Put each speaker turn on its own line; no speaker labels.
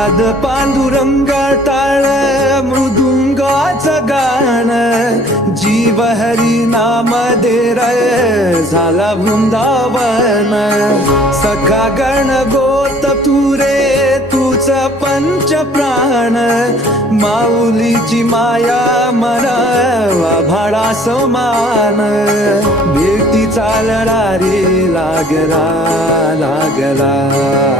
नाद पांडुरंग टाळ मृदुंगाच गाण. जीव हरी नाम दे झाला वृंदावन. सखा गण गोत तुरे तूच पंच प्राण. माऊलीची माया मना भाडा समान. भेटी चालला लागला लागला.